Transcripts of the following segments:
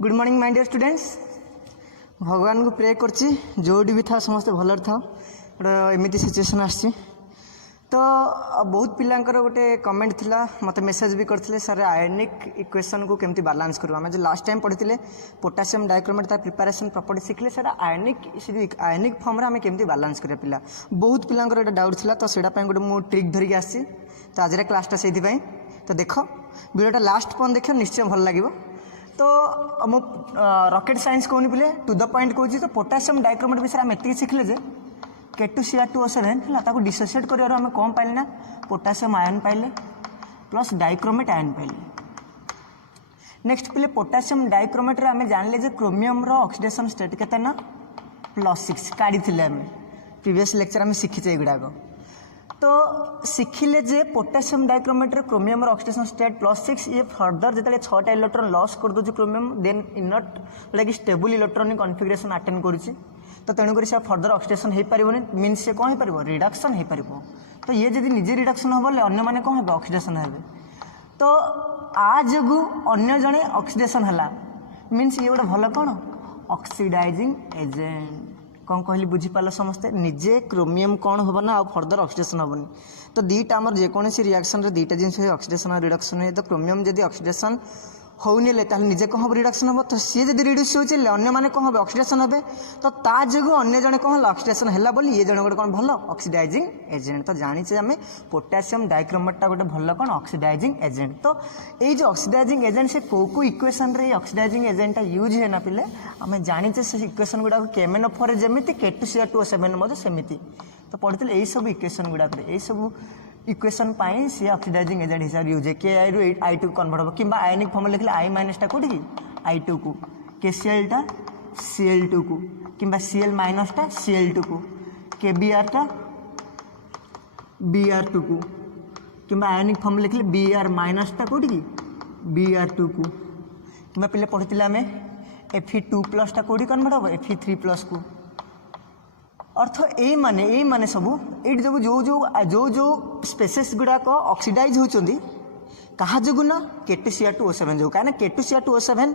Good morning my dear students. भगवान को pray करची जोड़ी भी था समस्त भलर था एमती सिचुएशन आसी तो बहुत पिलांकर गोटे कमेंट थिला मते मेसेज भी करथिले सर आयनिक इक्वेशन को केमती बैलेंस करबा। मैं जो लास्ट टाइम पढ़िथिले पोटेशियम डाइक्रोमेट तार प्रिपरेशन प्रॉपर्टी शिखले सर आयनिक फॉर्म रे हमें केमती बैलेंस करिया पिला बहुत पिलांकर एटा डाउट थिला। तो सेटा पय गोटे मु ट्रिक धरिक आसी तो आज रे क्लास टा सेथि पय तो देखो वीडियोटा लास्ट पन देखो निश्चय भल लागिवो। तो मु रॉकेट साइंस कहूनी पिले टू द पॉइंट कहूँ तो पोटेशियम डाइक्रोमेट विषय आम एति शिखले जे K2Cr2O7 है डिसोसिएट कर कौन पाइले ना पोटेशियम आयन पाइले प्लस डाइक्रोमेट आयन पाइले। नेक्स्ट पिले पोटेशियम डाइक्रोमेट आम जानले जे क्रोमियम रो ऑक्सीडेशन स्टेट केते ना +6 काढ़ी प्रीवियस लेक्चर आम शिखीचे एगुड़ाक। तो शिखिले जे potassium dichromate chromium oxidation state +6 ये फर्दर जो 6टा इलेक्ट्रॉन लॉस कर दो क्रोमियम देन इनट जोटा कि स्टेबल इलेक्ट्रॉनिक कॉन्फिगरेशन अटेंड करुच्ची। तो तेणुक से फर्दर ऑक्सीडेशन हो पार मीन्स से कौन हो रिडक्शन हो पार। तो ये जब निजे रिडक्शन हम बोले अन्य मैंने कौन हे ऑक्सीडेशन हे। तो आ जो अन्य जड़े ऑक्सीडेशन है मीन्स ये गोटे भल कौन ऑक्सीडाइजिंग एजेंट कौन कहली बुझीपाल समस्ते निजे क्रोमियम कौन हम ना फर्दर ऑक्सीडेशन हेनी। तो दीटा आम जेकोसी रिएक्शन रे दीटा जिन ऑक्सीडेशन और रिडक्शन है। तो क्रोमियम जब ऑक्सीडेशन होनी निजे कौन हम रिडक्शन हम तो सी जब रिड्यूस होने मैंने कौन हम ऑक्सीडेशन हे। तो ता जो अन्य जड़े कौन ऑक्सीडेशन है बोली ये जड़े गोटे कौन भल ऑक्सीडाइजिंग एजेंट। तो जानीचे आम पोटेशियम डाइक्रोमेटा गोटे भल कौन ऑक्सीडाइजिंग एजेंट। तो ये जो ऑक्सीडाइजिंग एजेंट से को इक्वेशन रे ऑक्सीडाइजिंग एजेंटा यूज है ना पिले आम जानीचे से इक्वेशन गुड़ा KMnO4 जमी K2Cr2O7 सेमती। तो पढ़ते यही सब इक्वेशन गुड़ा यही सब इक्वेशन पाई सी ऑक्सीडाइजिंग एजेंट हिसाब यूज है Ki रू I2 कन्वर्ट हम कि आयनिक फॉर्म लिखले I माइनस टा कौटी की I2 को KCl टा Cl2 को कि Cl माइनस टा Cl2 को KBr टा Br2 को कि आयनिक फॉर्म लिखले Br माइनस टा कौटी की Br2 को कि पे पढ़ी आम Fe2+ टा कौटी कन्वर्ट हम Fe3+ को। अर्थ यही माने सब ये जो जो जो जो जो स्पेसीस गुड़ाक ऑक्सीडाइज होती कहा जो ना K2Cr2O7 जो कहीं K2Cr2O7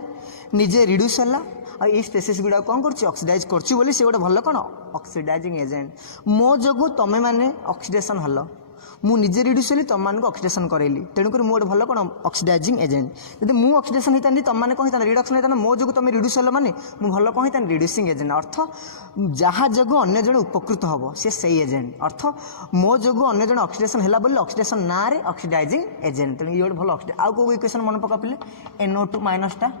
निजे रिड्यूस है और ये स्पेसीस गुड़ा कौन कर ऑक्सीडाइज कर से गोटे भल कौन ऑक्सीडाइजिंग एजेंट। मो जो तुम मैंने ऑक्सीडेशन हल मु निजे रिड्यूस हली तुम मान ऑक्सीडेशन करैली तेणुक गोटे भल कौन ऑक्सीडाइजिंग एजेंट। जब मु ऑक्सीडेशन होता तुम मैंने कौन रिडक्शन होता मो जो तुम रिड्यूस हल माने मु भल कौन होता रिड्यूसिंग एजेंट। अर्थ जहाँ जो अन्य जन उपकृत हम सी सही एजेंट अर्थ मो जो अन्य जन ऑक्सीडेशन है बोले ऑक्सीडेशन ना रे ऑक्सीडाइजिंग एजेंट। तेणु ये गोटे भल ऑक्सीड आउ कौ इक्वेशन मन पका पिले NO2 माइनस टा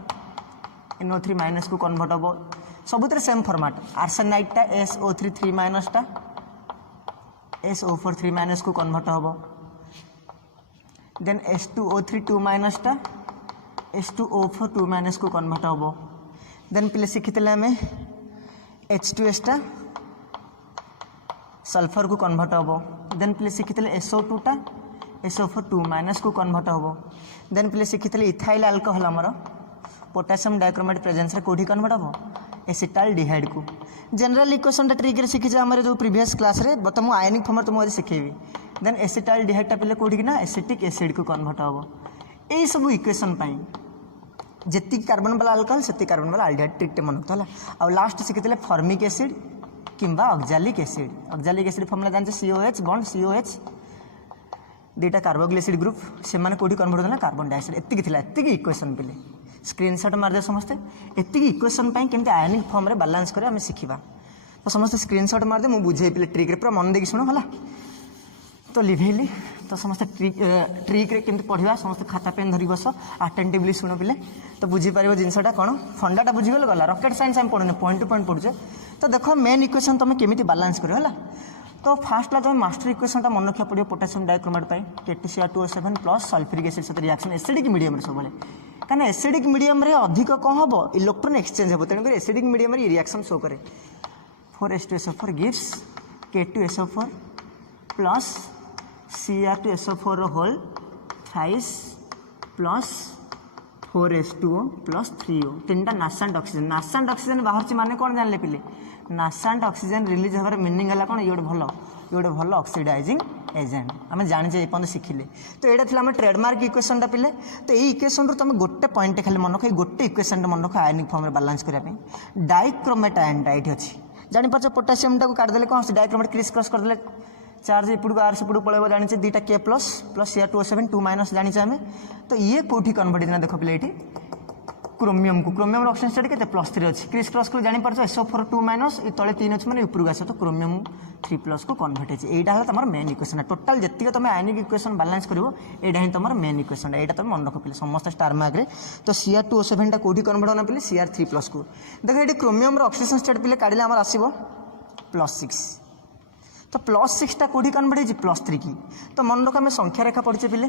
NO3 माइनस को कन्वर्ट हम सबुत सेम फॉर्मेट आर्सेनाइट टा SO3 3 माइनस टा SO4 3 माइनस को कन्वर्ट हम देन H2O3 2 माइनस टा H2O4 2 माइनस को कन्वर्ट हम देन पे शिखी आम H2S टा सल्फर को कन्वर्ट हम देन पे शिखी SO2 टा SO4 2 माइनस को कन्वर्ट हम देन पे शिखी इथाइल अल्कोहल आमर पोटेशियम डाइक्रोमेट प्रेजेंस रे कोठी कन्वर्ट हम एसिटाल्डिहाइड को। जनरल इक्वेशन टा ट्रिक रे शिखी आम जो प्रीवियस क्लास रे तुम आयनिक फॉर्म तुमको आज शिखेबी देन एसिटाल्डिहाइड टा पे कोठी ना एसिटिक एसिड को कन्वर्ट हम यही सब इक्वेशन पाई जी कार्बन वाला अल्कोहल से कार्बन वाला अल्डिहाइड ट्रिक मन है। आ लास्ट शिखी फॉर्मिक एसिड कि ऑक्जालिक एसिड फॉर्मूला जानते COH बॉन्ड COH दुईटा कार्बोक्सिल एसिड ग्रुप से कौटी कन्वर्ट होता कार्बन डाइऑक्साइड एतिक इक्वेशन पे स्क्रीनशॉट मारदे समस्ते एतिक इक्वेशन केमती आयनिक फॉर्म रे बैलेंस करे आम शिखा। तो समस्ते स्क्रीनशॉट मारदे मुझे बुझे पे ट्रिक रे पूरा मन देखी शुण है। तो लिभेली तो समस्ते ट्रिक रे केमती पढ़ा समस्त खाता पेन धरी बस अटेंटिवली शुण पिले तो बुझीपार जिनसा कौन फंडाटा बुझीगल गला। रॉकेट साइंस आम पढ़ुने पॉइंट टू पॉइंट पढ़ुचे। तो देख मेन इक्वेशन तुम केमी बैलेंस कर है। तो फास्ट तुम मास्टर इक्वेशन मन रखा पड़ो potassium dichromate K2Cr2O7 plus sulphuric acid सहित रिएक्शन एसिडिक मीडियम सब कहीं एसिडिक मीडियम रे अधिक कौन हम इलेक्ट्रॉन एक्सचेंज हम तेणुक एसिडिक मीडियम रे रिएक्शन शो करे 4H2SO4 gives K2SO4 plus Cr2SO4 whole thrice plus 4H2O plus 3O 3टा नासेंट ऑक्सीजन बाहर माने कौन जानले पिले नासेंट ऑक्सीजन रिलीज हमारे मीनिंग है कौन ये गोटे भल ऑक्सीडाइजिंग एजेंट आम जाने ये पर्यटन शिखिले तो यहाँ थी आम ट्रेडमार्क इक्वेशनटा पिले तो ये इक्वेशन रू तुम गोटे पॉइंट खाली मन रख गोटे इक्वेशन मन रख आयनिक फॉर्म बालांस करने डाइक्रोमेट आयनटा ये अच्छी जापार पोटासियम टाक काटिदेले कौन डाइक्रोमेट क्रिस क्रॉस करदे चार्ज इपड़ू आर सेपड़ू पड़े जाने दुईटा के प्लस प्लस CR2O7 2 माइनस जाने आम तो ये कौटी कन्वर्ट होना देख पे ये क्रोमियम को क्रोमियम ऑक्सीजन स्टेट के +3 अच्छी क्रिस क्रॉस कर जापर SO4 2 माइनस तले 3 अच्छे मैंने उपरକୁ आस तो क्रोमियम 3+ को कन्वर्ट होती है यहाँ तुम मेन इक्वेशन टोटाल जी तुम आयनिक इक्वेशन बालांस कर यहाँ तुम मेन इक्वेशन यहाँ तुम मन रख पे समस्त स्टार मार्क में तो CR2O7 टा कौटी कन्वर्ट होना पे CR3+ को देख ये क्रोमियम ऑक्सीजन स्टेट पे काढ़े आम आसो +6 तो +6 टा कौटी कन्वर्ट हो +3 की तो मन रख आम संख्या रेखा पढ़े पे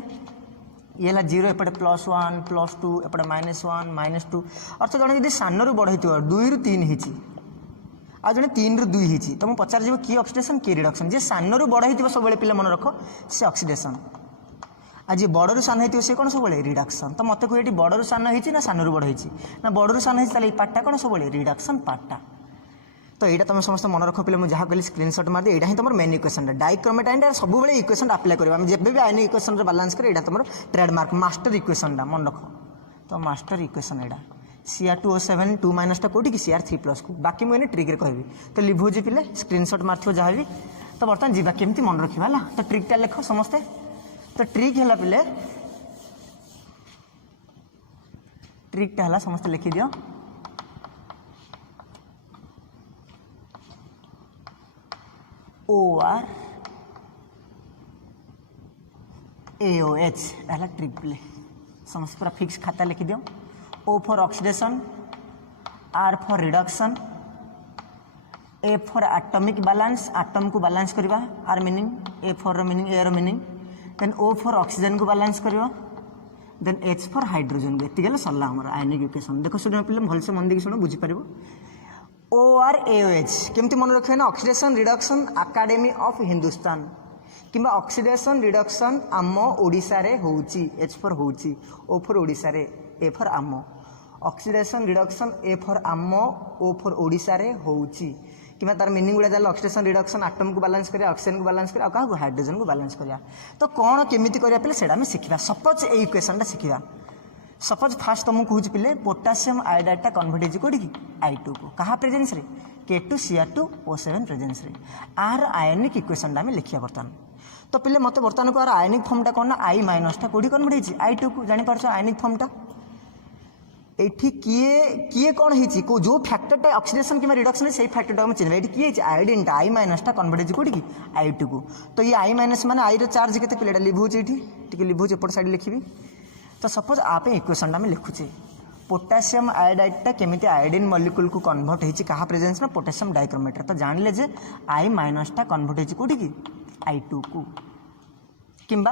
ये है 0 एपटे +1 +2 एपटे -1 -2 अर्थ जड़े जब सान रू बड़ हो 2 रू 3 होती आ जड़े 3 रू 2 होती तो मुझे पचार किए ऑक्सीडेशन किए रिडक्शन जी सान रू बड़ हो सब पे मन रख से ऑक्सीडेशन आज जी बड़ रू सान हो सी कौन सब रिडक्शन तो मत कह बड़ रू सान होती ना सान रू बड़ होती ना बड़ रू सान होती पार्टा कौन सब रिडक्शन पार्टा तो यहाँ तुम समस्त मन रख पे मुझे जहाँ कहली स्क्रीनशॉट मार यहाँ ही तुम मेन इक्वेशन डाइक्रोमेट आयन सब इक्वेशन अप्लाई करेंगे आम जब भी आयनिक इक्वेशन बालांस करें तुम ट्रेडमार्क मास्टर इक्वेशन मन रख तो मास्टर इक्वेशन यहाँ CR2O7 2 माइनस टा कौटी कि CR3+ को बाकी मुझे ट्रिक कहि तो लिभुजी पे स्क्रीनशॉट मार जहाँ भी तो बर्तमान जीवा केमती मन रखा है तो ट्रिकटा लिख समस्ते तो ट्रिक है पे ट्रिकटा है समस्ते लिखिद OR AOH है ट्रिक प्ले समस्त पूरा फिक्स खाता लिखि दियो O for oxidation R for reduction A for atomic balance atom को बैलेंस करवा R meaning A for meaning A meaning then O for oxygen को बैलेंस करवा देन H फॉर हाइड्रोजन को एतिक सरला हमर आयनिक इक्वेशन देखो स्टूडेंट पे भलसे मन देखि सुनो बुझी पारिबो OR AOH केमती मन रखे ना oxidation reduction academy of Hindustan किंबा ऑक्सीडेशन रिडक्शन आम ओडिशा रे होउची H फॉर होउची O फॉर ओडिशा रे A फॉर आम ऑक्सीडेशन रिडक्शन A फॉर आम O फॉर ओडिशा रे होउची किंबा तार मीनिंग गुड़ा जाले ऑक्सीडेशन रिडक्शन एटम को बैलेंस करिया ऑक्सीजन को बैलेंस करिया का हाइड्रोजन को बैलेंस करिया तो कौन केमिति करिया पले सेडा में सिखिबा सपोज ए इक्वेशन टा सिखिबा सपोज फास्ट तुमको कहूँ पे पोटासियम आयोडाइडटा कन्वर्ट हो I2 को कहा प्रेजेंस रे K2Cr2O7 प्रेजेंस रे आर आयनिक इक्वेशन आम लिखा बर्तमान तो पे मत बर्तमान को आर आयनिक फॉर्मटा कौन ना I- टा कौटी कन्वर्ट हो I2 को जापर आयनिक फॉर्मटा ये किए किए कौन हो जो फैक्टरटा ऑक्सीडेशन कि रिडक्शन से फैक्टरटा हम चिन्ह ये किए आयोडीनटा I- कन्वर्ट हो कौटी I2 को तो ये I- माने I रो चार्ज के पे लिभुचे ये लिभुचे एपट साइड लिखी तो सपोज आप इक्वेशन आम लिखुचे पोटासियम आयोडाइडटा केमिति आयोडीन मॉलिक्यूल को कन्वर्ट होती कहा प्रेजेंस ना पोटासियम डाइक्रोमेट तो जानले जे I- टा कन्वर्ट होती कौटी की I2 को किंबा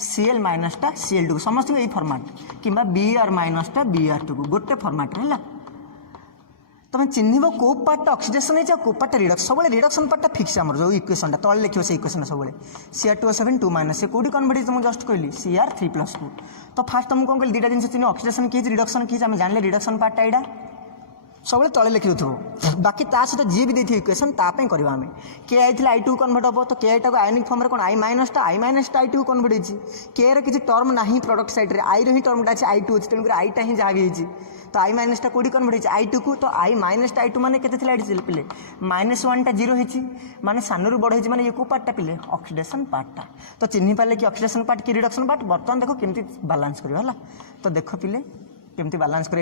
Cl- टा Cl2 को समस्त यही फॉर्मेट किंबा Br- टा Br2 को गोटे फॉर्मेट है तुम चिन्ह कौ पार्टा ऑक्सीडेशन है कौ पार्टा रिडक्शन सब रिडक्शन पार्टा फिक्स आम जो इक्वेशन तले लिखो से इक्वेशन सब CR2O7 2 माइनस से कौटी कन्वर्ट तुम जस्ट कहली CR3+ को तो फास्ट तुमको कौन कहली दुटा जिन चिन्ह ऑक्सीडेशन किए रिडक्शन किए आम जानले रिडक्शन पार्टा यहाँ सब तले लिखि दो बाकी ता सहित जी भी देखिए इक्वेशन ताप करवा आम के आई I2 कन्वर्ट हम तो के टा आयनिक फॉर्म कौन I- टा I- को कन्वर्ट होती के किसी टर्म ना प्रोडक्ट साइड में आई रो टर्मटा अच्छे I2 अच्छी तेणुक आईटा ही जहाँ भी तो I- टा कौटी कन्वर्ट होती I2 को तो I- टा I2 मैंने के पे -1 टा 0 होती माने सानू बड़ होती ये कौ पार्टा पे ऑक्सीडेशन पार्टा तो चिन्ह पारे कि ऑक्सीडेशन पार्ट कि रिडक्शन पार्ट बर्तमान देखो केमती बालांस करवा तो देख पे केमती बालांस कर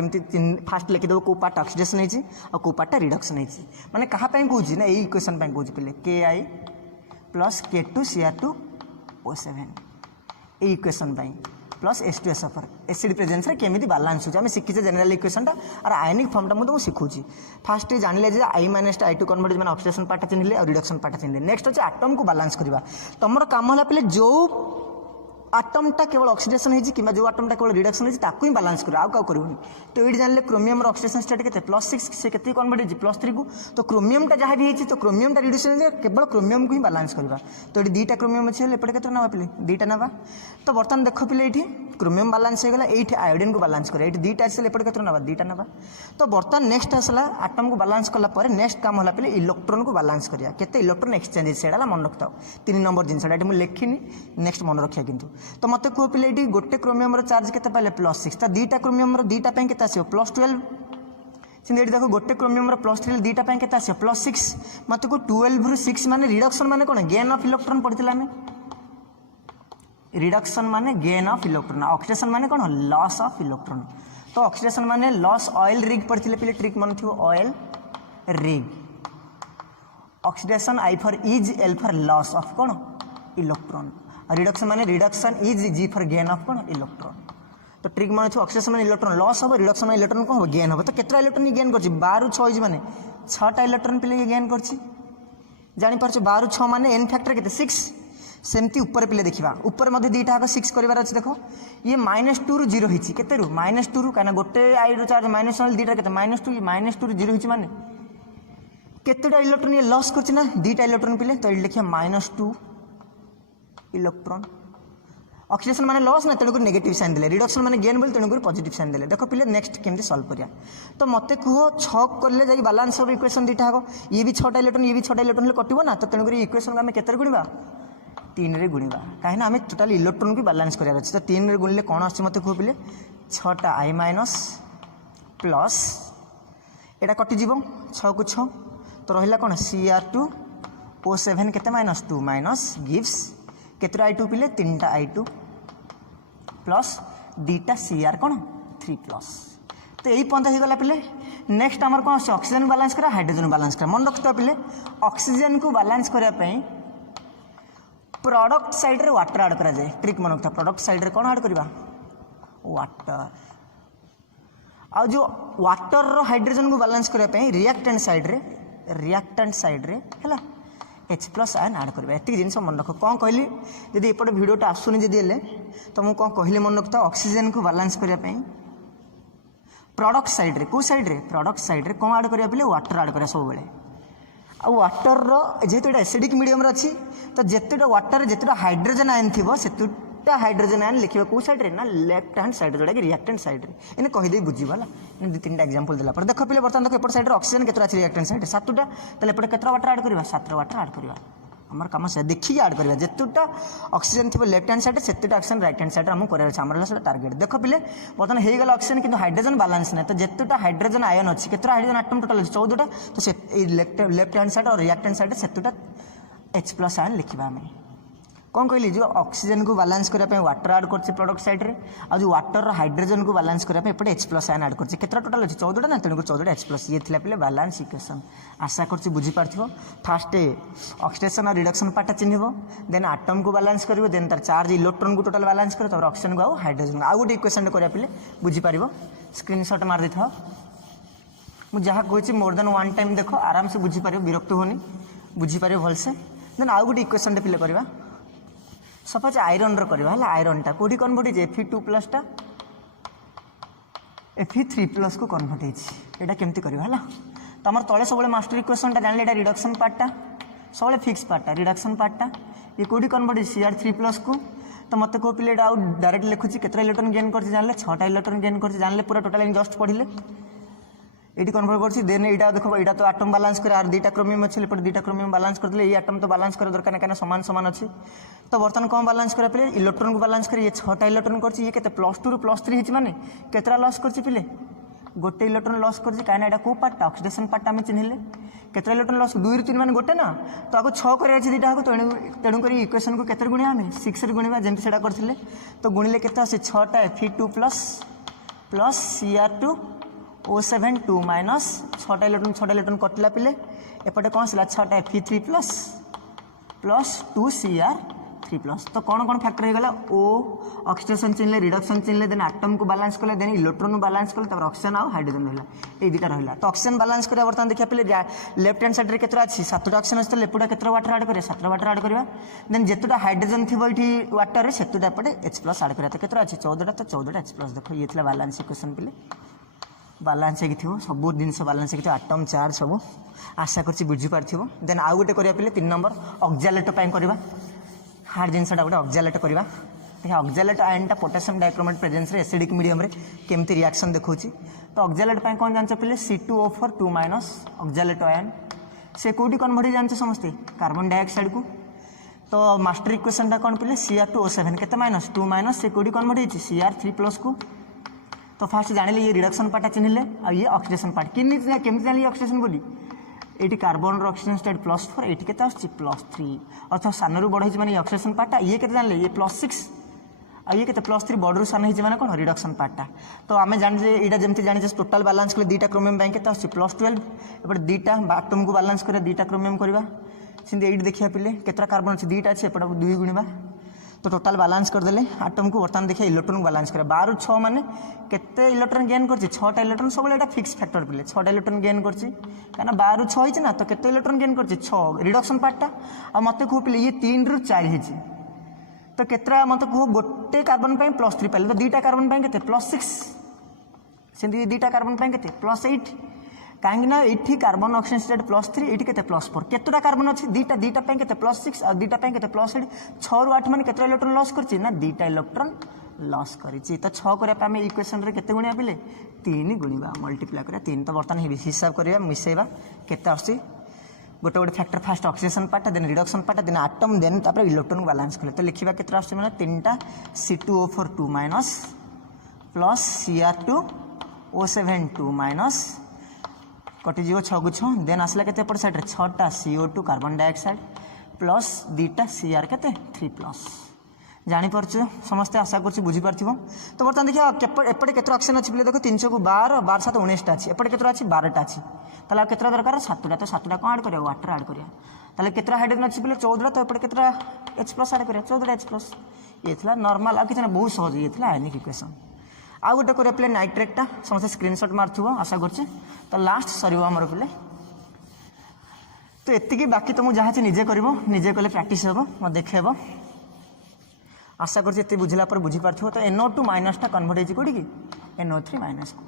फास्ट लिखिदेव कौ पार्ट ऑक्सीडेशन होती और कौ पार्ट रिडक्शन होती मैंने कहाँ कहूँ ना यही इक्वेशन कहूँ पे KI + K2Cr2O7 ये equation plus H2SO4 acid presence केमी बालांस हो शिखीचे जेनेल इक्वेशन और आयनिक फॉर्मटा मुझे शिखुची फास्ट जानले I- टा I2 कन्वर्ट मैंने ऑक्सीडेशन पार्ट चिन्हले और रिडक्शन पार्ट चिन्हले नेक्स्ट अच्छे आटम को बालांस करवा तुम काम है पे जो आटमटा केवल ऑक्सीडेशन होती कि जो आटमटा केवल रिडक्शन होती ताकू ही बालांस कर आउ कर तो ये जानले क्रोमियम ऑक्सीडेशन स्टेट के +6 से के कन्वर्ट होती +3 को तो क्रोमियमटा जहाँ भी होती तो क्रोमियमटा रिड्यूसन केवल क्रोमियम को ही बालांस करवा तो ये 2टा क्रोमियम अच्छे एपटे के ना पे 2टा ना तो बर्तमान देख पे ये क्रोमियम बालांस होगा ये आयोडीन को बालांस कर 2टा आसले एपटे के ना 2टा ना तो बर्तमान नेक्स्ट आसला आटम को बालांस कला नेक्स्ट काम होला पे इलेक्ट्रॉन को बालांस करिया केते इलेक्ट्रॉन एक्सचेंज से मन रखता 3 नंबर जिनसा ये मुझे लिखिनी नेक्स्ट मन रखिया किंतु तो मत कह पे ये गोटे क्रोमियम चार्ज के +6 तो 2टा क्रोमियम 2टा के +12 ये देखो गोटे क्रोमियम +3 2टा के +6 मत को 12 रु 6 माने रिडक्शन माने कौन गेन ऑफ इलेक्ट्रॉन पढ़ी आम रिडक्शन माने गेन ऑफ इलेक्ट्रॉन ऑक्सीडेशन माने कौन लॉस ऑफ इलेक्ट्रॉन तो ऑक्सीडेशन माने लॉस ऑयल रिग पढ़ी पे ट्रिक मन थी oil rig oxidation I for is L for loss of कौन इलेक्ट्रॉन रिडक्शन माने reduction is G for gain of कौन इलेक्ट्रॉन तो ट्रिक मन थी ऑक्सीडेशन माने इलेक्ट्रॉन लॉस हम रिडक्शन इलेक्ट्रॉन कौन हम गेन हम तो केतटा इलेक्ट्रॉन गेन कर 12 रु 6 माने 6टा इलेक्ट्रॉन पे गेन कर जापर 12 रु 6 माने एन फैक्टर के 6 सेमती ऊपर पे देखा ऊपर 2टा आग 6 करार अच्छे देख ये -2 रु 0 होती के -2 रु कहीं गोटे आई चार्ज -1 2टा के -2 ये -2 रु 0 होती माने केतेटा इलेक्ट्रॉन ये लॉस कर 2टा इलेक्ट्रॉन पे तो ये लिखिए -2 इलेक्ट्रॉन ऑक्सीडेशन माने लॉस ना तेणुक नेगेटिव साइन देले रिडक्शन माने गेन बोल तेणुक पॉजिटिव साइन देले देखो पिले नेक्स्ट केमती सॉल्व करिया तो मते कहो 6 करले जाई बैलेंस ऑफ इक्वेशन 2टा हो ये भी 6टा इलेक्ट्रॉन ये भी 6टा इलेक्ट्रॉन कटिबो ना तो तेणुक इक्वेशन को आम केते गुणिबा 3 रे गुणिबा कहीं आम टोटाल इलेक्ट्रॉन को बैलेंस करार अच्छे तो 3 रे गुणिले कौन आछे मते कहो पिले 6टा I माइनस प्लस एटा कटि जीवो 6 को 6 तो रहिला कौन Cr2 O7 केते -2 माइनस गिव्स केते I2 पिले 3टा I2 प्लस 2टा Cr कौन 3 प्लस तो यही पंथा हो गला पे नेक्स्ट आमर कौन आस ऑक्सीजन बैलेंस करा हाइड्रोजन बैलेंस करा मन रखता पे ऑक्सीजन को बैलेंस करने प्रोडक्ट साइड रे वाटर ऐड करा जाए ट्रिक मन रखता प्रोडक्ट साइड रे कौन ऐड करवा वाटर आ जो वाटर रो हाइड्रोजन को बैलेंस करने रिएक्टेंट साइड रे है H+ आयन ऐड करेंगे एति जिन मन रख कौन कहली जब एपटे भिडटा आसुनी जदि तो मुझे कौन कहली मन रखता ऑक्सीजन को बैलेंस करने प्रोडक्ट साइड रे को साइड रे प्रोडक्ट साइड रे कौन ऐड करा पे वाटर ऐड करा सब बेले आ वाटर जेहेतु ये एसिडिक मीडियम अच्छी तो जितेटा वाटर जितेटा हाइड्रोजन आयन थी से हाइड्रोजन आयन लिखा कौ साइड रे ना लेफ्ट हैंड साइड जोटा कि रिएक्टेंट साइड रे इन्हें कहीदे बुझीबा ना 2-3टा एग्जांपल देला पर देख पे बर्तमान देख एपट साइड ऑक्सीजन केतरा अछि रिएक्टेंट साइड 7टा तले एपट केतरा वाटर ऐड करबा 7टा वाटर ऐड करबा हमर काम से देखि ऐड करबा जेतुटा ऑक्सीजन थी लेफ्ट हैंड साइड सेतुटा ऑक्सीजन राइट हैंड साइड हम करे हमर से टारगेट देख पे बर्तमान हे गेल ऑक्सीजन किंतु हाइड्रोजन बैलेंस नै तो जेतुटा हाइड्रोजन आयन अछि केतरा हाइड्रोजन एटम टोटल 14टा तो से लेफ्ट हैंड साइड और रिएक्टेंट साइड सेतुटा H+ आयन लिखिबा हमें कौन कहली जो ऑक्सीजन को बैलेंस करने वाटर ऐड कर प्रोडक्ट साइड रे आ जो वाटर हाइड्रोजन को बैलेंस करने एपटे H+ आयन ऐड कर केतरा टोटल अच्छे 14टा ना तेणुक 14टा H+ ये थिला पे बैलेंस इक्वेशन आशा कर बुझी पार्थिबो फास्ट ऑक्सीडेशन और रिडक्शन पार्टा चिन्हब देन आटम को बैलेंस करिवो देन तार चार्ज इलेक्ट्रॉन को टोटल बैलेंस कर तब ऑक्सीजन को आ हाइड्रोजन आ गोटे इक्वेशन करिया पे बुझी पारिबो स्क्रीनशॉट मार देथाओ मु जहाँ कहछि मोर देन 1 टाइम देखो आराम से बुझी पारिबो विरक्त होनी बुझी पारिबो भलसे देन आ गोटे इक्वेशन पे करबा सपोज आयरन रहा है आयरन टा कौटी कन्वर्ट हो Fe2+ टा Fe3+ को कन्वर्ट होता केमती करवा तो आम तले सब मास्टर इक्वेशन टा जान रिडक्शन पार्टा सब फिक्स पार्टा रिडक्शन पार्टा ये कौटी कन्वर्ट Cr3+ को तो मत कौ पे डायरेक्ट लिखुची केतरा इलेक्ट्रॉन गेन कर जान 6टा इलेक्ट्रॉन गेन कर जान पूरा टोटल जस्ट पढ़ले ये कन्वर्ट कर देन यहाँ देखो यहाँ तो आटम बैलेंस करे आर 2टा क्रोमियम अच्छे 2टा क्रोमियम बैलेंस करते ये आटम तो बैलेंस कर दरकार कहीं सामान सामान अच्छे तो बर्तमान कौन बैलेंस करा पे इलेक्ट्रॉन को बैलेंस कर ये 6टा इलेक्ट्रॉन कर ये +2 रु +3 होती माने केतरा लॉस कर पे गोटे इलेक्ट्रॉन लॉस कर कहीं कौ पार्ट ऑक्सीडेशन पार्ट आम चिन्हले केतरा इलेक्ट्रॉन लॉस 2 रु 3 माने गोटे ना तो आगे 6 कर 2टा तेणुक इक्वेशन को केते गुणिया आम 6 रे गुणिया जमी से करते तो गुणिले के 6टा Fe2+ plus Cr2 O7 2 minus 6टा इलेक्ट्रॉन कटिला पे एपटे कौन सला 6टा Fe3+ प्लस 2 Cr 3+। तो कौन कौन फैक्टर होगा ओ ऑक्सीडेशन चिन्हले रिडक्शन चिन्हले देन एटम को बैलेंस कले देन इलेक्ट्रॉन को बैलेंस कले तापर ऑक्सीजन और हाइड्रोजन रहला ए दुटा रहला। तो ऑक्सीजन बैलेंस करिया बर्तमान देखिया पहिले लेफ्ट हैंड साइड रे केतरा अछि 7टा ऑक्सीजन अछि तो लेफ्टटा केतरा वाटर ऐड करिया 7टा वाटर ऐड करिया देन जेतुटा हाइड्रोजन थिबो इठी वाटर रे सेतुटा पटे H+ ऐड करिया। तो केतरा अछि 14टा तो 14टा H+ देखो ये थिला बैलेंस इक्वेशन पहिले बैलेंस है कि सब जिनस बैलेंस है आटम चार्ज सब आशा कर बुझी पार्थिव। देन आउ गोटे करिया पहिले 3 नंबर ऑक्जालेट पई करबा हार्ड जिनसटा गोटे ऑक्जालेट करबा। देखिए ऑक्जालेट आयनटा पोटेशियम डाइक्रोमेट प्रेजेंस रे एसिडिक मीडियम रे केमती रिएक्शन देखौची। तो ऑक्जालेट पई कोन जानछ पहिले C2O4 2- ऑक्जालेट आयन से कोडी कन्वर्ट जानछ समस्ते कार्बन डाइऑक्साइड को। तो मास्टर इक्वेशन टा कोन पहिले Cr2O7 केते -2- से कोडी कन्वर्ट होईची Cr3+ को। तो फास्ट जानिले ये रिडक्शन पार्ट चिन्हले आ ये ऑक्सीडेशन पार्ट केमती जानिले ऑक्सीडेशन बोली एटी कार्बन रो ऑक्सीजन स्टेट +4 एटी केते आछि +3 अथवा सान रु बड़ होइछ माने ऑक्सीडेशन पार्ट ये केते जानिले ये +6 आ ये केते +3 बड़ रु सान होइछ माने कोन रिडक्शन पार्ट। तो आमे जानि जे एटा जेमति जानि जे टोटल बैलेंस कले दीटा क्रोमियम बैंक केते आछि +12 एपटे दीटा एटम को बैलेंस करे दीटा क्रोमियम करबा सिंदे एट देखिया पिले केतरा कार्बन अछि दीटा अछि एपटे 2 गुणिबा। तो टोटाल बैलेंस करदेले आटम को बर्तमान देखिए इलेक्ट्रॉन को बैलेंस करे 12 ରୁ 6 माने केते इलेक्ट्रॉन गेन करछि 6टा इलेक्ट्रॉन सब एटा फिक्स फैक्टर पिले 6टा इलेक्ट्रॉन गेन करछि काना 12 ରୁ 6 हिच ना। तो केते इलेक्ट्रॉन गेन करछि 6 रिडक्शन पार्टटा आ मते को पिले ये 3 ରୁ 4 हिच। तो केतरा मते को गोटे कार्बन पई +3 पाले तो दीटा कार्बन पई केते +6 सेंदी दीटा कार्बन पई केते +8 कहीं ना ये कार्बन ऑक्सीजन स्टेट +3 ये केते +4 केतटा कार्बन अच्छी दीटा दीटा पे केते +6 और दीटा पे केते +8 6 ରୁ 8 माने केतरा इलेक्ट्रॉन लॉस करछि ना दीटा इलेक्ट्रॉन लॉस करछि। तो 6 करे पे हम इक्वेशन रे केते गुणिया पिले 3 गुणिबा मल्टीप्लाई करे 3। तो बर्तमान हे हिसाब करिया मिसेबा केते आछि गोटे गोटे factor first oxidation part then reduction part then atom then तापर इलेक्ट्रॉन को बैलेंस करे। तो लिखिबा केतरा आछि माने 3टा C2O4 2- प्लस Cr2O7 2- कटिजीव 6 × 6 देन आसला केते एपट साइड रे 6टा CO2 कार्बन डाइऑक्साइड प्लस दीटा Cr केते 3+ जानि परछ समस्त आशा करछि बुझी पारथिबो। तो बर्तमान देखिया एपटे केतरा ऑक्सीजन अछि बिले देखो 300 को 12 12 7 19 टा अछि एपटे केतरा अछि 12 टा अछि तला केतरा दरकार 7टा। तो 7टा को ऐड करिया वाटर ऐड करिया तले केतरा हाइड्रोजन अछि बिले 14 तो एपटे केतरा H+ ऐड करिया 14 H+। ये थिला नॉर्मल आ किछना बहुत सहज ये थिला आयनिक इक्वेशन। आ गोटे करे प्ले नाइट्रेटटा समस्त स्क्रीनशॉट मारथुबो आशा करछि। तो लास्ट सरीबो हमर प्ले तो एतिकी बाकी तुम जहाँ निजे करिवो निजे कले प्रैक्टिस हेबो म देखेबो आशा करछि एते बुझला पर बुझी पारथुबो। तो NO2- टा कन्वर्ट हेछि कोडी की NO3- को।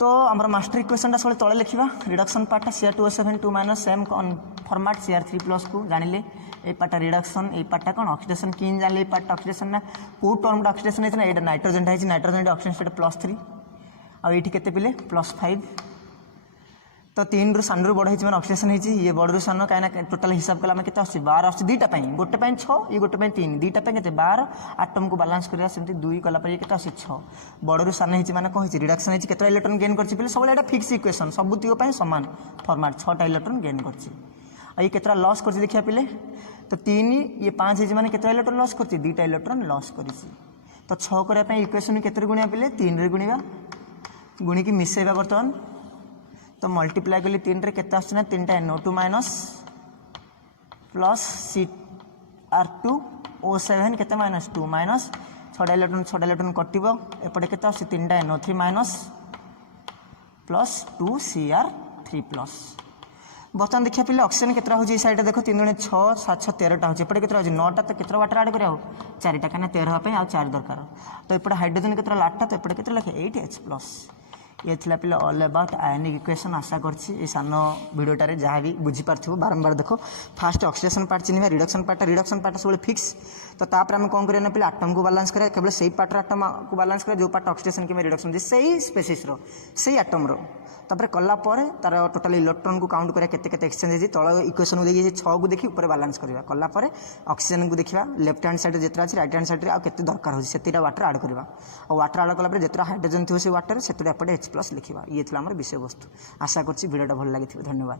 तो हमर मास्टर इक्वेशन टा सब तळे लिखिबा reduction part Cr2O7 2- same format Cr3+ को जानिले ए पार्ट रिडक्शन ए पार्ट कौन ऑक्सीडेशन किन जानिले ए पार्ट ऑक्सीडेशन ना को टर्म ऑक्सीडेशन हेतना एटा नाइट्रोजन है नाइट्रोजन ऑक्सीजन स्टेट +3 आ एठी केते पिले +5। तो 3 ରୁ 3 ରୁ बड़ होइछ माने ऑक्सीडेशन होइछ ये बड़ ରୁ सान कायना टोटल हिसाब कला में केते आछि 12 आछि दीटा पई गोटे पई 6 ये गोटे पई 3 दीटा पई केते 12 एटम को बैलेंस करिया सेमति 2 कला पर ये केते आछि 6 बड़ ରୁ सान होइछ माने कोन होइछ रिडक्शन होइछ केते इलेक्ट्रॉन गेन करछि पिले सब एटा फिक्स इक्वेशन सब तियो पई समान फॉर्मेट 6टा इलेक्ट्रॉन गेन करछि आ ये केतरा लॉस करछि देखिया पिले। तो 3 ये 5 होइछ माने केतरा इलेक्ट्रॉन लॉस करछि दीटा इलेक्ट्रॉन लॉस करिछि। तो 6 करे पई इक्वेशन केते गुणिया पिले 3 रे गुणिबा गुणी की मिसेबा बर्तमान। तो मल्टीप्लाई कली 3 रे केते आछना 3टा NO2- प्लस Cr2O7 केते -2- 6टा इलेक्ट्रॉन कटिबो एपटे केते आछि 3टा NO3- प्लस 2 Cr3+। बर्तमान देखिया पिले ऑक्सीजन केतरा होजी साइड देखो 3 × 6 7 6 13टा होजी एपटे केतरा होजी 9टा। तो केतरा वाटर ऐड करिया हो 4टा काना 13 पे आ 4 दरकार। तो एपटे हाइड्रोजन केतरा 8टा तो एपटे केतरा लखे 8 H+। ये थिला पिले ऑल अबाउट आयनिक इक्वेशन आशा करछि ए सानो वीडियोटारे जहाँ भी बुझी पारथिबो बारंबार देखो फास्ट ऑक्सीडेशन पार्ट चिन्हबा रिडक्शन पार्ट सब फिक्स। तो तापर हम कोन करिया पिले एटम को बैलेंस करिया केवल सही पार्ट एटम को बैलेंस करिया जो पार्ट ऑक्सीडेशन कि रिडक्शन सही स्पेसीस रो सही एटम रो तापर कला परे तार टोटल इलेक्ट्रॉन को काउंट करिया केते केते एक्सचेंज हेजी तळ इक्वेशन को देखि 6 को देखि ऊपर बैलेंस करिया कला परे ऑक्सीजन को देखिबा लेफ्ट हैंड साइड जेतरा अछि राइट हैंड साइड रे आ केते दरकार होजी सेतिरा वाटर ऐड करबा और वाटर ऐड कला परे जेतरा हाइड्रोजन थिबो से वाटर सेतरा एपटे H+ लिखिबा। ये थिला हमर विषय वस्तु आशा करछि वीडियोटा भल लागिथिबो। धन्यवाद।